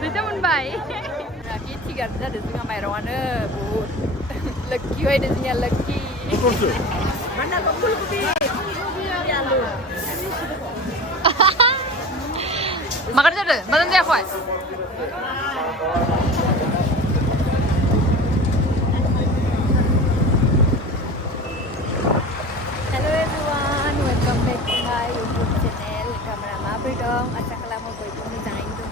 Dibya Mwnbai. Lagi 3 ada juga Mairong ane, bu. Lucky way dia lucky. Mana kumpul kubi? Makan aja, makan dia kuat. Hello everyone, welcome back to my YouTube channel. Rakhao Mairong, acha kalamo boyko mojaङै dङ.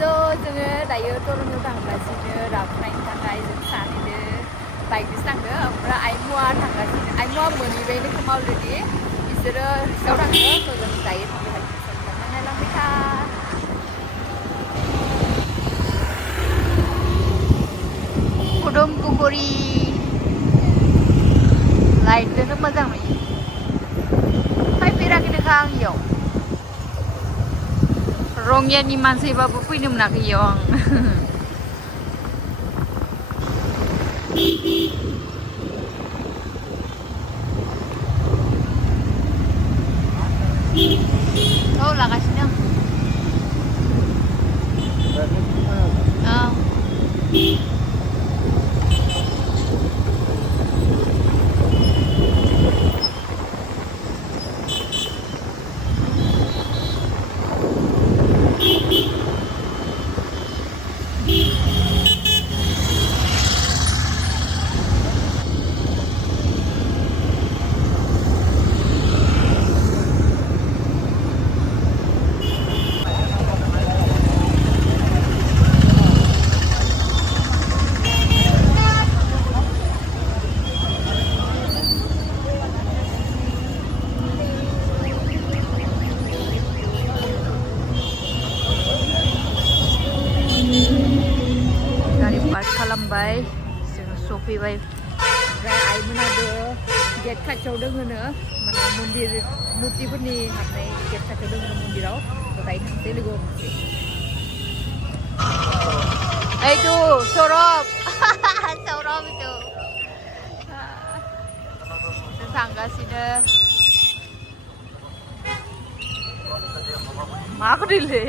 So जोङो दायो टरन्ट'आव थांगासिनो राबनायनि थाखाय जों सानैनो बाइकजों थांदो ओमफ्राय आइमुआ थांगासिनो आइमुआ मोनहैबायनो खोमा अलरेडि बिसोरो रिक्सायाव थांदो स' जों दायो थांगासिनो नायलांबाय था कुदुम पुखुरि लाइटजोंनो मोजां नुयो फैफेराखैनोखा आं इयाव रंगियानि मानसिबाबो फैनो मोनाखै इयाव आं औ लागासिनो खालामबाय जों सफैबाय ओमफ्राय आइमोनाबो गेट खाथियाव दोङोनो माने मन्दिर मुर्तिफोरनि हाबनाय गेट खाथियाव दोङो मन्दिराव दायो थांसै लोगो हमनोसै এইটো সৌরভ সৌরভ itu जों थांगासिनो मा गोदैलै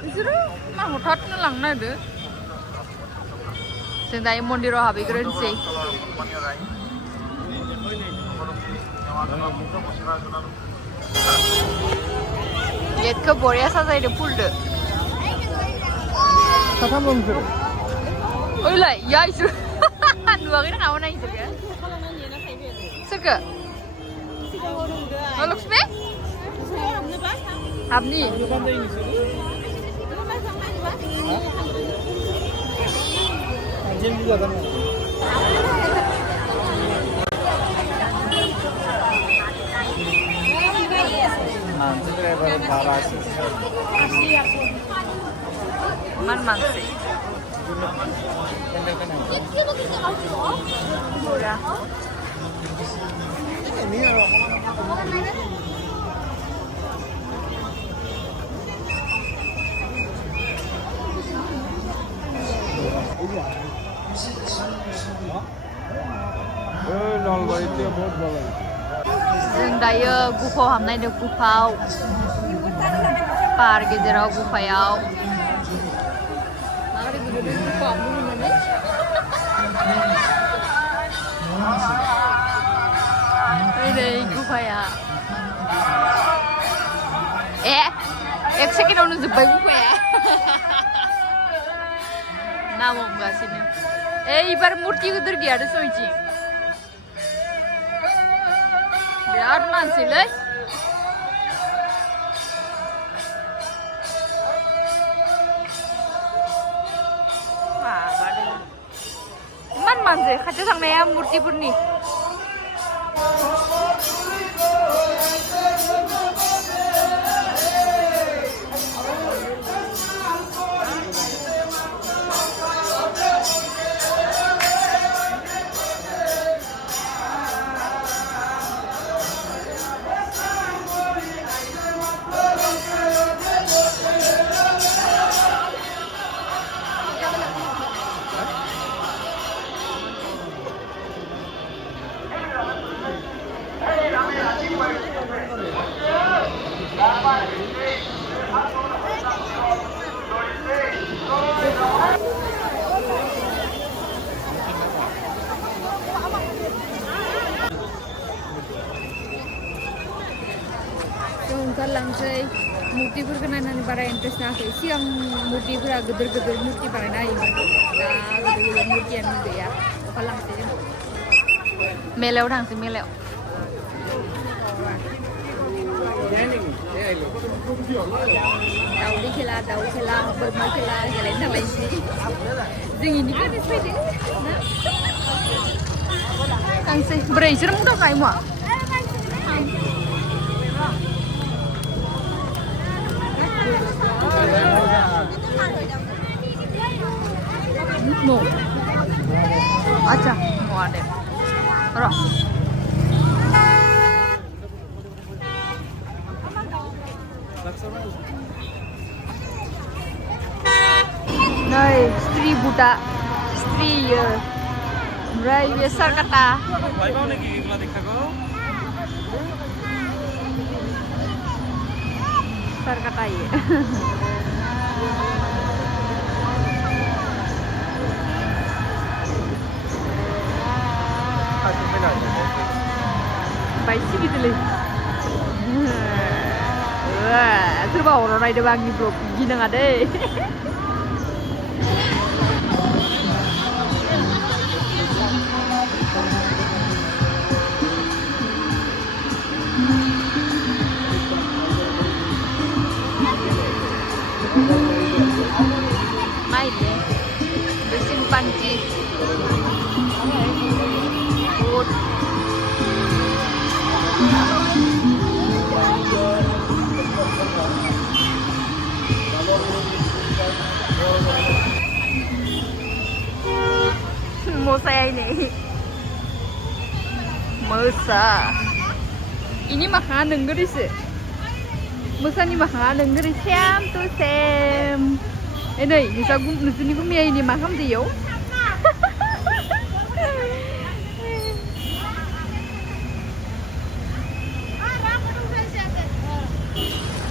बिसोरो मा हथाथनो लांनो नागिरदों जों दायो मन्दिराव हाबहैग्रोनोसै गेटखौ बरिया साजायदों फुलदो ओइलाय या इसोर नुवाखै नामा ना इसोरखो सोरखो लक्ष्मी हाबनि Man mansi. Ya. जों दायो गुफायाव हाबनायदों गुफायाव पार गेजेराव गुफायाव ओरै गुफाया एक सेकेन्डावनो जोब्बाय गुफाया नाम हमगासिनो एबार मुर्ति गिदिर गैया आरो सयथिं बिराद मानसिलै इमान मानसि खाथियाव थांनाया मुर्तिफोरनि ओंखारलांसै मुर्तिफोरखौ नायनानै बारा इन्ट्रेस्ट नाङाखै सिगां मुर्तिफोरा गिदिर गिदिर मुर्ति बानायना होयोमोन दा गिदिर गिदिर मुर्तियानो गैया ओंखारलांसै जों मेलायाव थांसै मेलायाव दाउदै खेला दाउ खेला बोरमा खेला गेलेनो थांलायसै जों इनिफ्रायनो फैदों ना थांसै बोरै इसोर मुदा गायमा mau aja mau ada roh Này, stri buta, stri ya, rai besar kata. Besar kata ya. Baik sih gitu loh. Wah, serba orang ada bangi bro, gini nggak deh. Main deh, bersimpan di food. Mau saya ini, Musa. Ini makanan Inggris. Musa ini makanan Inggris, same to same. Ini, Musa ini gumia ini makan dia.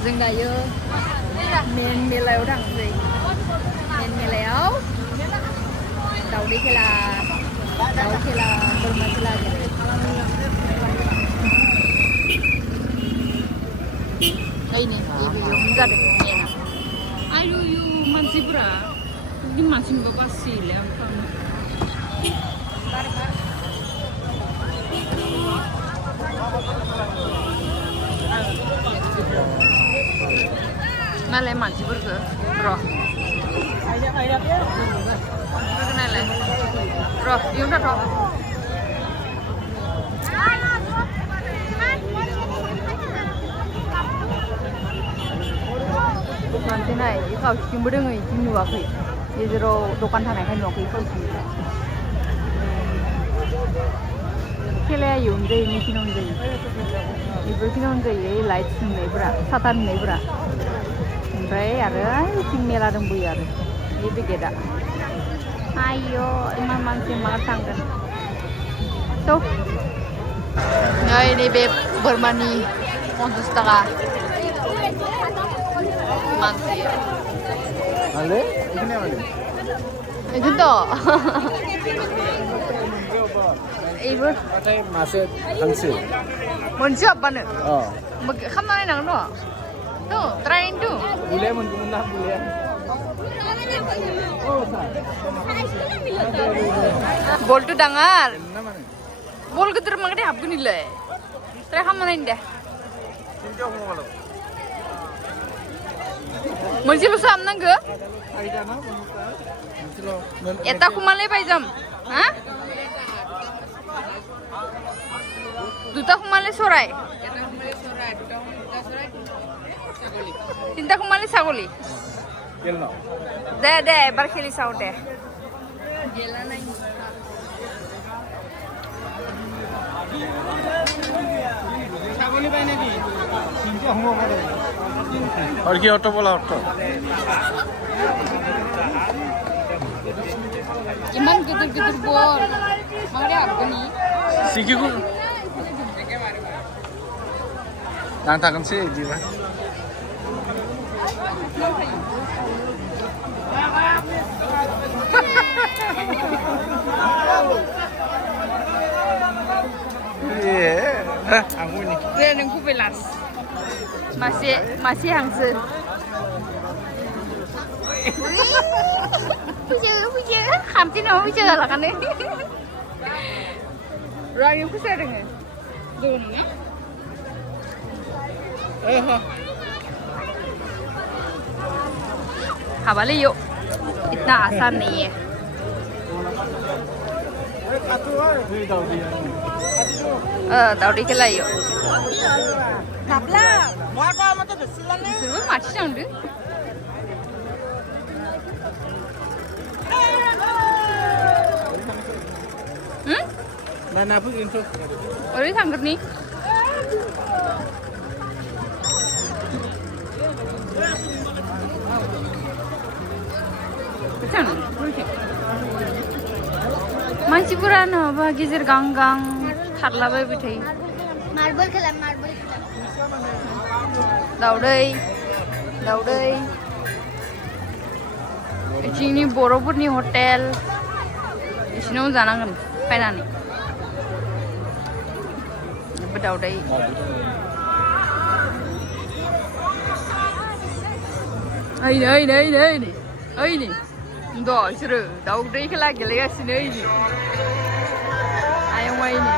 Dừng đây yo, men meleo đằng gì, men meleo, đầu đi cái là berma cái là gì, đây nè, ibu yo enggak deh, ayo yo masih bra, di masih nggak pasti lah, Malay masih burger, roh. Kenal roh, yung na roh. Nanti naik, kau cuma dengar ini nuak ni. Jadi jero dokan tanah kan nuak itu sih. Kelihatan yung deh, ni kinon deh. Ibu kinon deh, light ni bra, satan ni bra. Oke, ada sing mela dong bu ya, itu beda. Ayo, emang masih matang kan? Tuh, nah ini beb bermani, 100 masih. Ale? Ini apa? Itu tuh. Ibu. Ada masih hansi. Munci apa nih? Oh. Kamu mana nang tuh? Tuh, trying tuh. Boleh mengguna boleh. Bol tuh dangar. Bol keter mang deh habis nilai. Try kamu mana ini deh? Munci lu sam nang ke? Eta aku malah pajam, hah? Duta aku malah sorai. Tinta kumali sagoli. Gelno. Deh, berkeli sound deh. Gela nahi. Sagoli paine nahi. Tinta homo karo. Aur ki auto bola auto. Iman gidur bol. Mangde apa ni? Siki ku. Nang takkan sih jiwa. Iya, aku ini. Dia nunggu belas. मासे हांसो फैयो खामसै नामा फैसा लागानो रायो फैसा दोङो दङ नोङो हाबालै यो इतना आसान नहीं है दावदै खेला यो बिसोरबो माथि थांदो ओरै थांगोरनि मानसिफोरा नङाबा गेजेर गां गां खारलाबायबाय थायो मार्बल खेला दावदै जोंनि बर'फोरनि हटेल बिसिनाव जानांगोन फायनानै दावदै ओइ नै द' बिसोरो दावदै खेला गेलेगासिनो आयं आइनि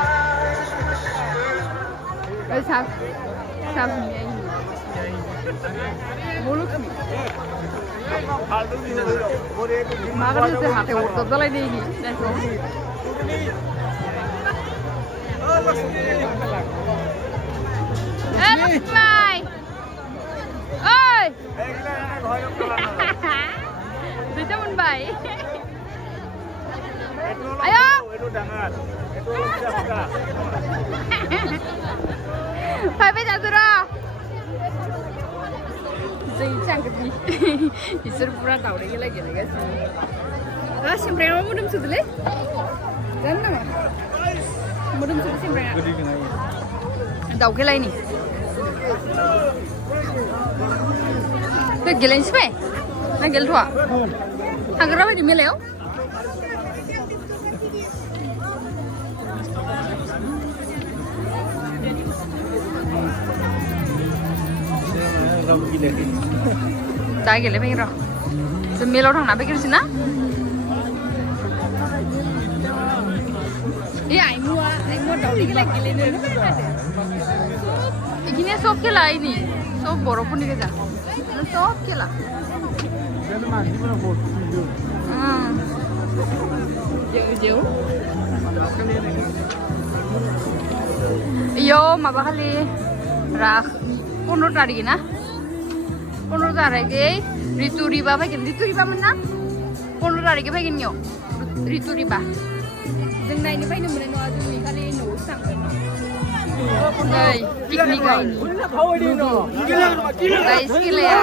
मागोनोसो हाथायाव हरदब जालायदों Mwnbai ơi Dibya Mwnbai ayo phải bây giờ rồi gì chẳng cái gì इसोर पूरा दावदै खेला गेलेगासिनो सेमब्राया मोदोम सुदोलै जानो नामा मोदोम सुदो सेमब्राया दाउ खेलायनि गेलेनोसै फै ना गेलेथ'आ थांगोरा बायदि मेलायाव दा गेलेफैगोन र' जों मेलाव थांना फैग्रोसै ना आइमुआ दावदै खेला गेलेनो इखिनि सब खेला इनि सब बर'फोरनि गोजा सब खेला जेव इयो माबा खालि 15 तारिख ना 15 तारिखै रितु रिबा फैगोन रितु रिबामोन ना 15 तारिखै फैगोन इयाव रितु रिबा जों नायनो फैनो मोननाय नङा जों खालि न'आवसो थांगोन नै पिकनिक गायनि गाइस खेलाया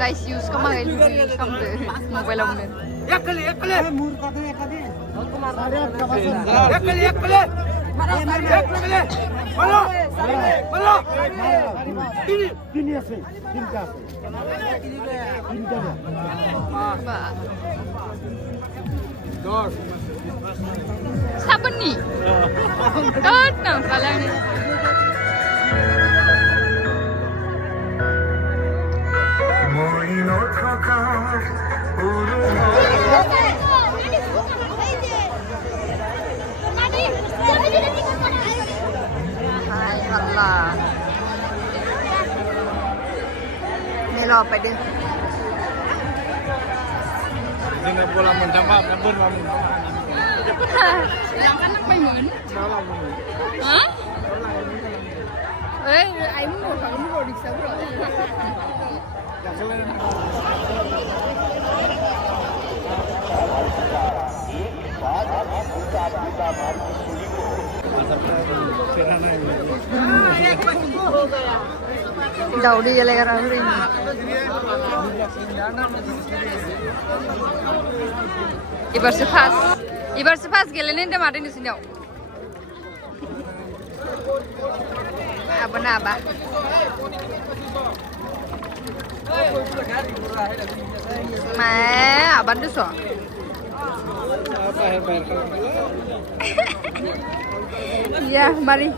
गाइस यूज खालामाखै खालामदो मबाइलावनो Sabeni. Tenang kalian ini. Hai Allah. Melo apa dia? Jangan bola mencapai, nabur kamu. Silangkan nak main mun? Hah? Ayo mau kamu mau diksa bro. Daudi jalan orang ini. Ibar sepas gelenin deh mati di sini. Apa naba? Mẹ bắn được rồi. Iya, mari.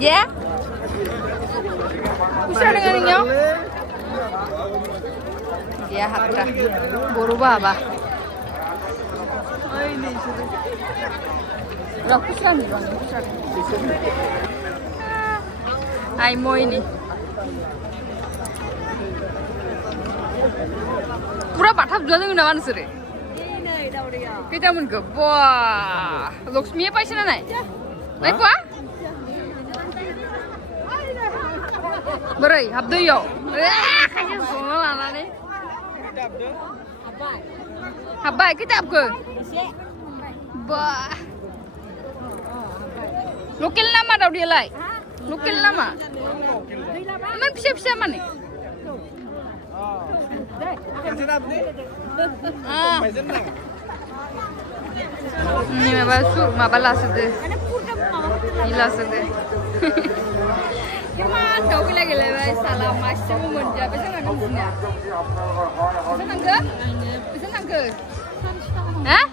Ya. Bisa dengannya? Dia hakka. Berubah apa? Rakusan nih, rakusan. Ay mo ini. Pura bathap jual dengan mana sih? Kita mun ke, wah, Laksmi apa sih nana? Naik apa? Berai, habdu yo. Kayaknya semua lana nih. Apa? Kita apa? Bah. Lokal nama dah dia lagi. Lokal nama. Man bisa mana? Ini mabalas deh. Ilas deh. Cuman kau lagi lewat salah masuk menja. Bisa nggak nunggunya? Bisa nangke? Bisa nangke? Hah?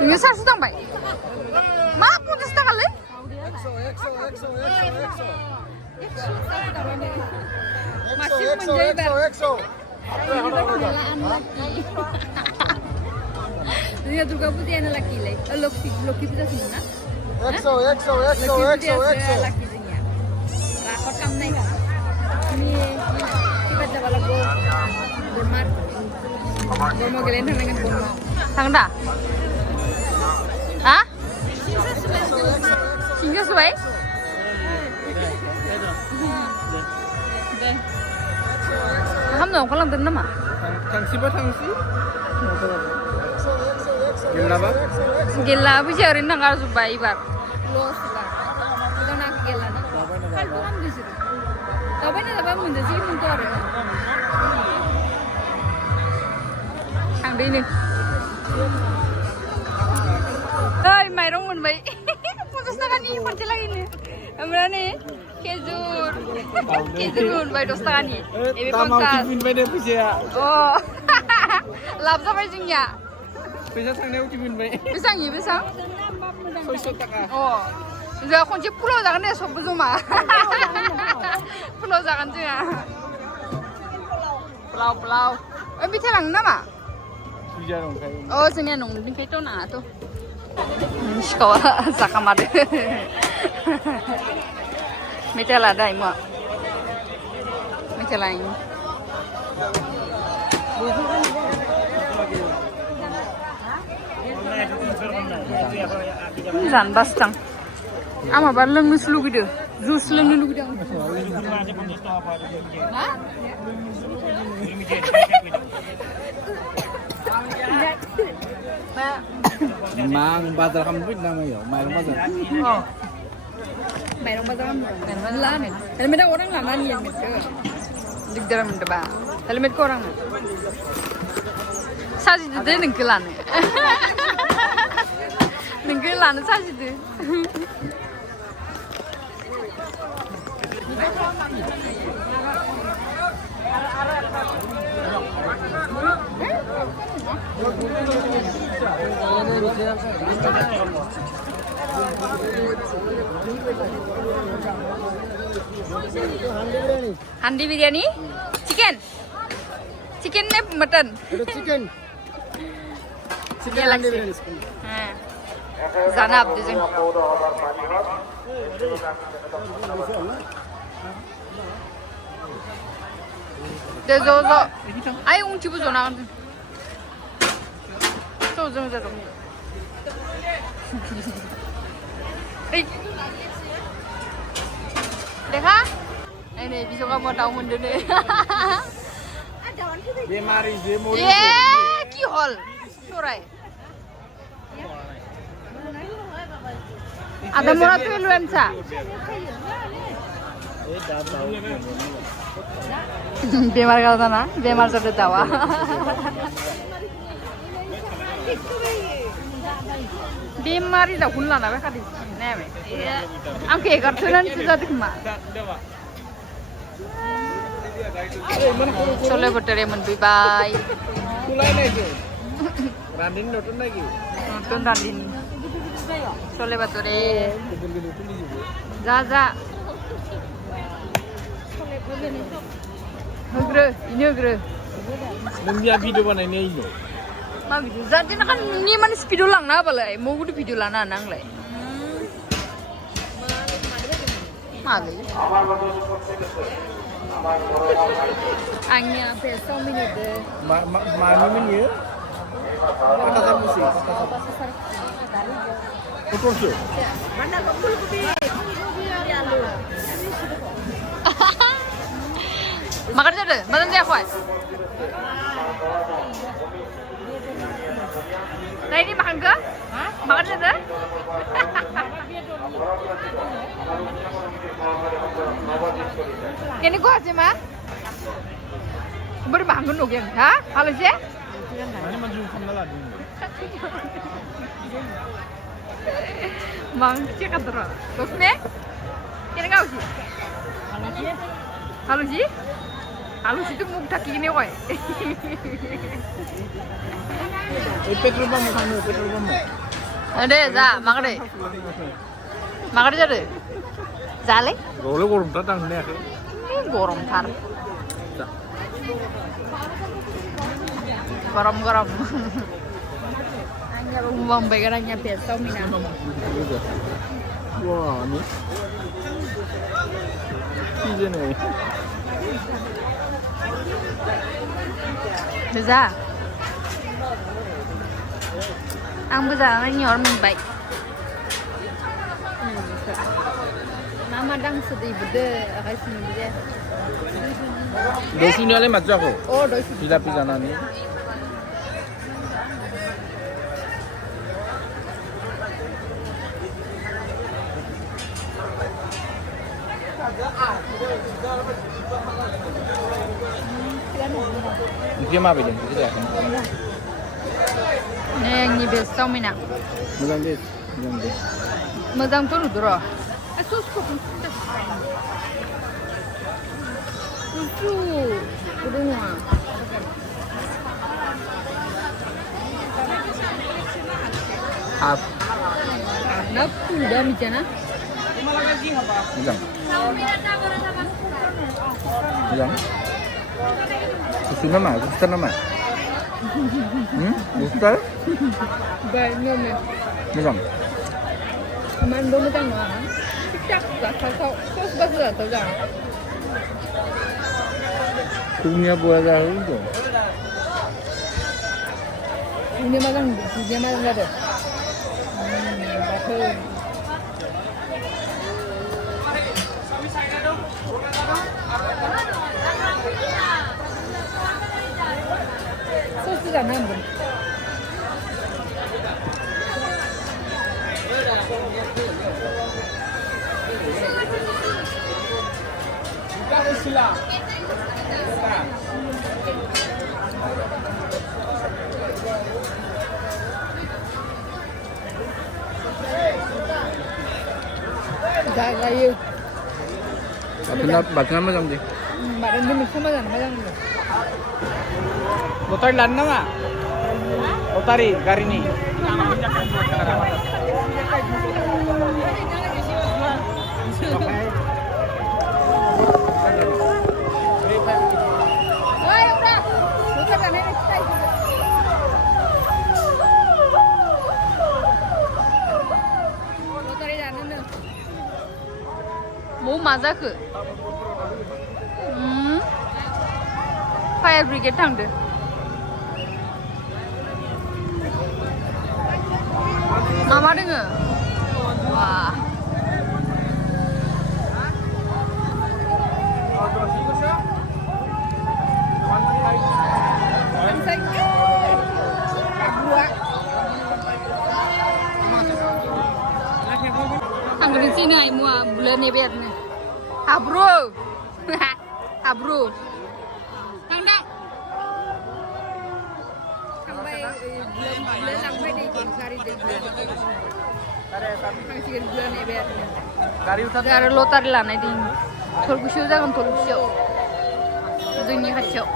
Ini sah sedang baik. Maaf pun sedang kali. Masih menjadi ini Durga Puja yang laki lagi. Loki Puja sih mana? Exo. Laki sihnya. Rakot kam naik kan? Ini kita coba lagu Burmar. Burma gelen dengan Burma. Sang dah? Hah? Singa suai? Kamu dong kalau nonton nama? Tangsi. Gila ba? Gila apa sih orang nggak harus bayar. Los lah. Kita nak gila na. Kalau kamu di situ. Tapi ni apa munda sih munda orang. Ang ini. Ay, Mairong Mwnbai. Putus na kani panci lagi ni. Amra ni kejur. Kejur Mwnbai dos na kani. Ibi pangkas. Mwnbai dia punya. Oh. Lap sampai singnya. Bisa 상내 우지 Mwnbai. Bisa ni, bisa. 600 taka. Oh. Giờ con chỉ pulau jangan deh sobu zuma. Pulau jangan tu ya. Pulau. Bisa lang nama? Suja dong kayak. Oh, sini nong di kaito na tu. Sekolah sakamar. Mitela dah imu. Mitela ini. Jan bastang. Ama barlang mislu gitu. Jus leng lu gitu. Hah? Mang bazar kamu pun nama yo, Mairong bazar. Oh. Mairong bazar kamu. Lan. Helmet orang lama nih helmet ke. Digdaram deba. Helmet ko orang. Saji de nengkelan. Nengkelan saji de. Handi biryani? Chicken? Chicken ne mutton? Chicken. Chicken handi biryani. Zanab dizin. Zo. Ay ung chibu zo na. Zo. Dekha? Ini bisa kamu tahu mundur deh. Dia mari. Yeah, ki hol. Surai. Ada murah tu influenza. Bemar kalau sana, bemar sudah tawa. बे मारै दाउखौनो लाना फैखादों नायाबे आंखौ एगारथोनानैसो जादों खोमा सले बटरे मोनफैबाय नोंथुन रान्दिन सले बटरे जा होग्रो इनो होग्रो नोंनिया भिडिअ बानायनाया इनो मा भिडिअ जादों ना नि माने स्पिडआव लांना होबालाय मगुदि भिडिअ लाना हाना आंलाय मागै आंनिया पेसाव मिनिदो मानिमोन इयो Kokrajhar मुसि Kokrajhar mana kok fullkopi makan aja deh makan dia kuat nah ini makan ke? makan aja deh ini gua aja mah baru makan dulu kan? Hah? Halus ya? ini maju kamera lagi mang cek antara terus nih kira nggak sih halus itu mau tak gini kok petrol pump ada za makan aja deh zale gorom datang nih gorom tar gorom Mairong Mwnbai karanya besok mina. Wah, ini. Ini nih. Bisa. Ang bisa Mairong Mwnbai. Mama dang sedih bede, akai sini bede. Dari sini ale macam aku. Oh, dari sini. Pila sana nih. Dia mah beda, kita akan. Ini besok mina. Mudah deh. Mudah tuh dulu. Sus kok. Susu. Udah mah. Half. Nap udah micana. Mudah. Susu nama, susu nama. Susu? Banyak nih. Mudah. Cuman belum mudah mah. Cak, kakak, sos bagus atau jangan? Punya buah dahulu tu. Ini makan nggak ada. Betul. sos juga nambah. Gaya. Bagaimana macam ni? Badan dia macam mana? Motor lan na nga. Otari, gari ni. Mau masak ke? Fire brigade tangde. Mama dengar? Wah. Anggur di sini ay mua bulan ni biar ni. Abro. Abro. Tang. Sampai bulan langsung deh kari deh. Kasihan bulan ini biar. Kari lotar lah nih ding. Tolkusio jangan tolkusio. Jangan kacau.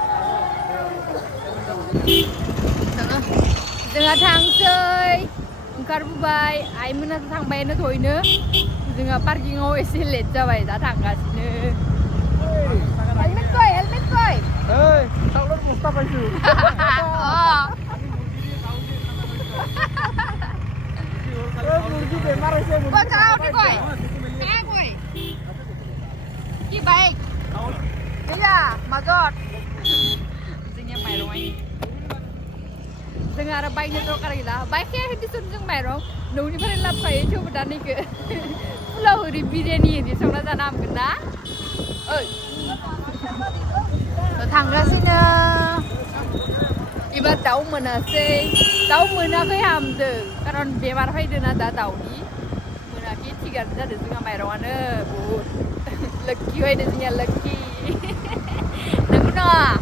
Jangan tangsoi. Mwnbai, ai mana tangbai na thoyno. Jangan parking aw ese let jabai da tanggasino. Helmet koi. Hey, tahu Mustafa itu. Murgi bemar aja. Koi kau ni koi. Koi. Ki baik. Iya, mazot. Jangan Mairong ini. Jangan ada baiknya tu kali lah. Baiknya di sunjung Mairong. Nuni pada lap kaya coba dani ke. Pulau hari biryani di sana tanam kena. Tangasino. Iba tahu mana sih? Tahu mana ke hamde? Karena bemar fai dena dah tahu ni. Mana ke tiga dah dengan Mairong ana. Lucky fai dena lucky. Nenguna.